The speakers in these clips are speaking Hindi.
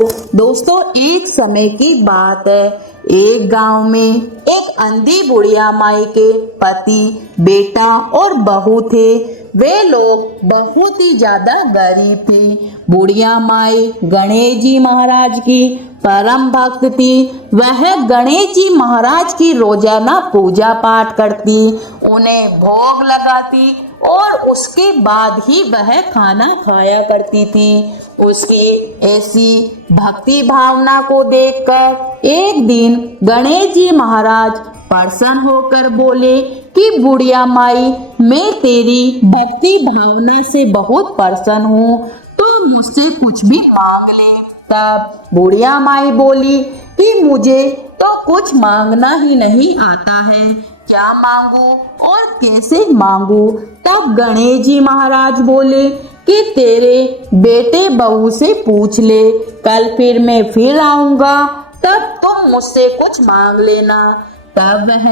दोस्तों, एक समय की बात है। एक गांव में एक अंधी बुढ़िया माई के पति, बेटा और बहू थे। वे लोग बहुत ही ज्यादा गरीब थे। बुढ़िया माई गणेश जी महाराज की परम भक्त थी। वह गणेश जी महाराज की रोजाना पूजा पाठ करती, उन्हें भोग लगाती और उसके बाद ही वह खाना खाया करती थी। उसकी ऐसी भक्ति भावना को देखकर एक दिन गणेश जी महाराज प्रसन्न होकर बोले कि बुढ़िया माई, मैं तेरी भक्ति भावना से बहुत प्रसन्न हूँ, तो मुझसे कुछ भी मांग ले। तब बुढ़िया माई बोली कि मुझे तो कुछ मांगना ही नहीं आता है, क्या मांगू और कैसे मांगू। तब गणेश जी महाराज बोले कि तेरे बेटे बहू से पूछ ले, कल फिर मैं फिर आऊंगा, तब तुम मुझसे कुछ मांग लेना। तब वह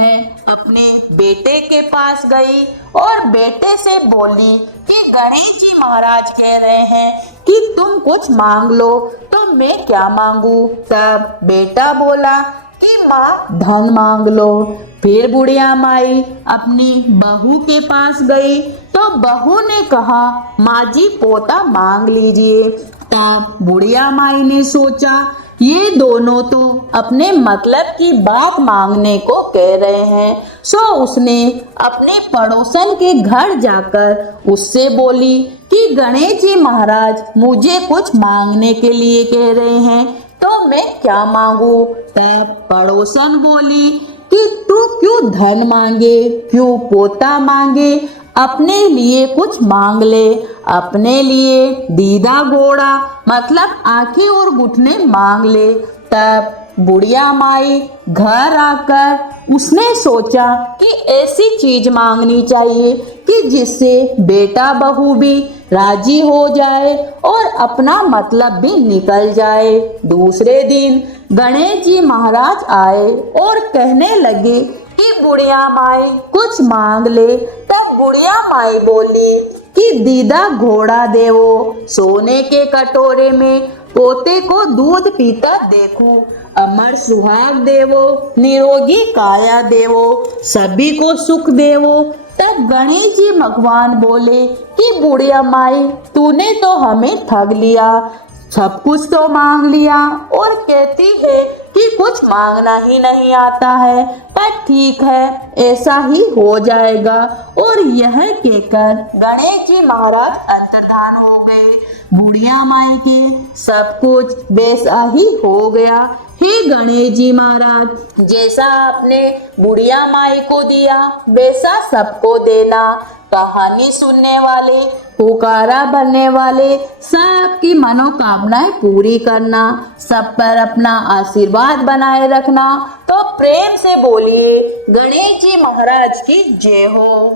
अपने बेटे के पास गई और बेटे से बोली कि गणेश जी महाराज कह रहे हैं कि तुम कुछ मांग लो, तो मैं क्या मांगू। तब बेटा बोला कि माँ धन मांग लो। फिर बुढ़िया माई अपनी बहू के पास गई तो बहू ने कहा, माँ जी पोता मांग लीजिए। तब बुढ़िया माई ने सोचा, ये दोनों तो अपने मतलब की बात मांगने को कह रहे हैं। सो उसने अपने पड़ोसन के घर जाकर उससे बोली कि गणेश जी महाराज मुझे कुछ मांगने के लिए कह रहे हैं, तो मैं क्या मांगू। तब पड़ोसन बोली कि तू क्यों धन मांगे, क्यों पोता मांगे, अपने लिए कुछ मांग ले। अपने लिए दीदा घोड़ा मतलब आंखें और घुटने मांग ले। तब बुढ़िया माई घर आकर उसने सोचा कि ऐसी चीज मांगनी चाहिए कि जिससे बेटा बहू भी राजी हो जाए और अपना मतलब भी निकल जाए। दूसरे दिन गणेश जी महाराज आए और कहने लगे कि बुढ़िया माई कुछ मांग ले। तब बुढ़िया माई बोली कि दीदा घोड़ा देवो, सोने के कटोरे में पोते को दूध पीता देखूं, अमर सुहाग देवो, निरोगी काया देवो, सभी को सुख देवो। तब गणेश जी भगवान बोले कि बुढ़िया माई तूने तो हमें ठग लिया, सब कुछ तो मांग लिया और कहती है कि कुछ मांगना ही नहीं आता है, पर ठीक है ऐसा ही हो जाएगा। और यह कहकर गणेश जी महाराज अंतर्धान हो गए। बुढ़िया माई के सब कुछ वैसा ही हो गया। हे गणेश जी महाराज, जैसा आपने बुढ़िया माई को दिया वैसा सबको देना। कहानी सुनने वाले, पुकारा बनने वाले सबकी मनोकामनाएं पूरी करना, सब पर अपना आशीर्वाद बनाए रखना। तो प्रेम से बोलिए गणेश जी महाराज की जय हो।